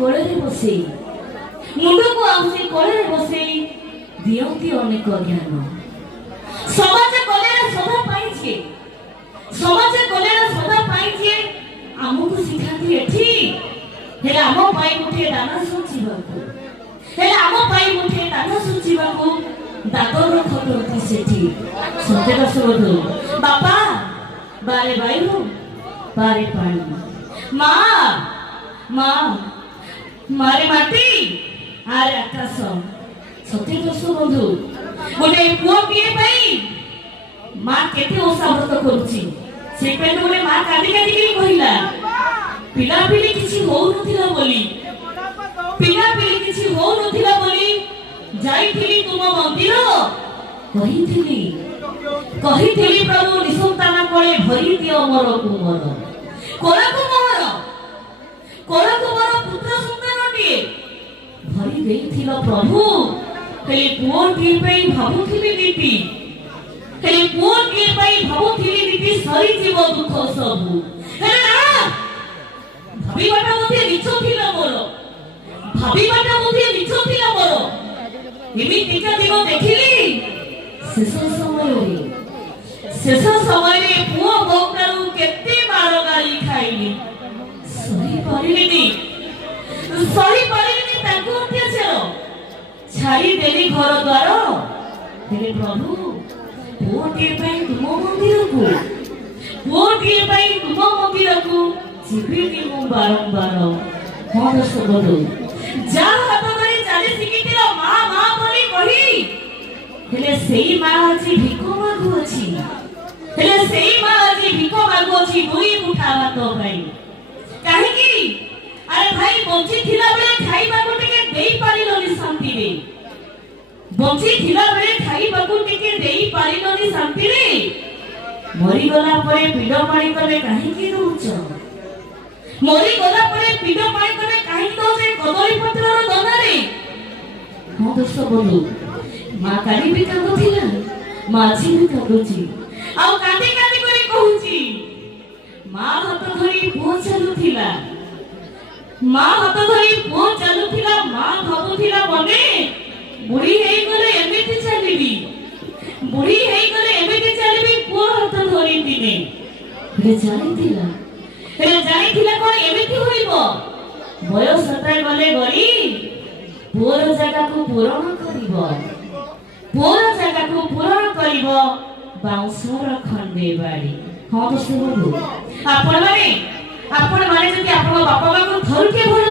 କୋଳରେ ବସେଇ ମୁଣ୍ଡକୁ ଆଉ ସେ କୋଳରେ ବସେଇ ଦିଅନ୍ତି ଅନେକ ଜ୍ଞାନ। ସମାଜ କଲ୍ୟାଣ ସଦା ପାଇଛି, ସମାଜ କଲ୍ୟାଣ ସଦା ପାଇଛି ଆମକୁ ଶିଖାନ୍ତି ଏଠି। ହେଲେ ଆମ ପାଇଁ ଗୋଟିଏ ଦାନା ଶୁଞ୍ଚିବାକୁ, ହେଲେ ଆମ ପାଇଁ ଗୋଟିଏ ଦାନା ଶୁଞ୍ଚିବାକୁ ଦାଦନ ଖଟନ୍ତି ସେଠି। ସତ୍ୟର ଶୁଣନ୍ତୁ ବାପା ବାରେ ବାୟୁ ବାରେ ପାଣି, ମା ମା ମାରେ ମାଟି ଆରେ ଆକାଶ। ସତ୍ୟଦର୍ଶ ବନ୍ଧୁ ଗୋଟେ ପୁଅଟିଏ ପାଇଁ ମା କେତେ ଓଷାବ୍ରତ କରୁଛି। ସେ ପାଇଁ ଗୋଟେ ମା କାନ୍ଦି କାନ୍ଦିକି କହିଲା ପିଲାପିଲି କିଛି ହଉନଥିଲା ବୋଲି, ପିଲାପିଲି କିଛି ହଉନଥିଲା ବୋଲି ଯାଇଥିଲି ତୁମ ମନ୍ଦିର, କହିଥିଲି ପ୍ରଭୁ ନିସନ୍ତାନ କୋଳେ ଭରି ଦିଅ ମୋର କୁମର। କୋଳକୁ ମୋର ପୁତ୍ର ସନ୍ତାନଟିଏ ଭରି ଦେଇଥିଲ ପ୍ରଭୁ। ହେଲେ ପୁଅଟିଏ ପାଇଁ ଭାବୁଥିଲି ଦିଦି, ହେଲେ ପୁଅଟିଏ ପାଇଁ ଭାବୁଥିଲି ଦିଦି ସରିଯିବ ଦୁଃଖ ସବୁ। ହେଲେ ନା, ଭାବିବାଟା ମଧ୍ୟ ନିଛ ଥିଲା ମୋର, ଭାବିବାଟା ମଧ୍ୟ ନିଛ ଥିଲା ମୋର। ଏମିତିକା ଦିନ ଦେଖିଲି ଶେଷ ସମୟରେ ପୁଅ ବୋଉଠାରୁ କେତେ ମାର ଗାଳି ଖାଇଲି। ସହିପାରିଲିନି ତାଙ୍କୁ ଅତ୍ୟାଚାର, ଛାଡ଼ିଦେଲି ଘର ଦ୍ୱାର। ହେଲେ ପ୍ରଭୁ ପୁଅଟିଏ ପାଇଁ ତୁମ ମନ୍ଦିରକୁ ଯିବିନି ମୁଁ ବାରମ୍ବାର। ହଁ ଦର୍ଶ ବନ୍ଧୁ, ଯାହା ହାତ ଧରି ଚାଲି ଶିଖିଥିଲ ମା ମା ବୋଲି କହି, ହେଲେ ସେଇ ମା ଆଜି ଭିକ ମାଗୁଅଛି, ଦୁଇ ମୁଠା ଭାତ ପାଇଁ। କାହିଁକି? ଆରେ ଭାଇ ବଞ୍ଚିଥିଲା ବେଳେ ଖାଇବାକୁ ଟିକେ ଦେଇପାରିଲନି ଶାନ୍ତିରେ, ମରିଗଲା ପରେ ପିଣ୍ଡ ପାଣି କଲେ କାହିଁକି ଦଉଛ? କାହିଁକି ଦଉଛ କଦଳୀ ପତ୍ରର ଦନାରେ? ହଁ ଦୋଷ ବନ୍ଧୁ, ମା କାଲି ବି କାନ୍ଦୁଥିଲା, ମା ଆଜି ବି କାନ୍ଦୁଛି, ଆଉ କାନ୍ଦି କାନ୍ଦି କରି କହୁଛି ମା ହାତ ଧରି ପୁଅ ଚାଲୁଥିଲା, ମା ଭାବୁଥିଲା ମନେ ବୁଢୀ ହେଇଗଲେ ଏମିତି ଚାଲିବି, ପୁଅ ହାତ ଧରି ଦିନେ। ହେଲେ ଜାଣିଥିଲା କଣ ଏମିତି ହୋଇବ? ବୟସଟା ଗଲେ ଗଳି ପୁଅର ଜାଗାକୁ ପୂରଣ କରିବ ବାଉଁଶର ଖଣ୍ଡେ ବାଡ଼ି। ହଁ ତ ଶୁଣନ୍ତୁ, ଆପଣ ମାନେ ଯଦି ଆପଣଙ୍କ ବାପା ମାଙ୍କୁ ଥରୁକେ ଭଲ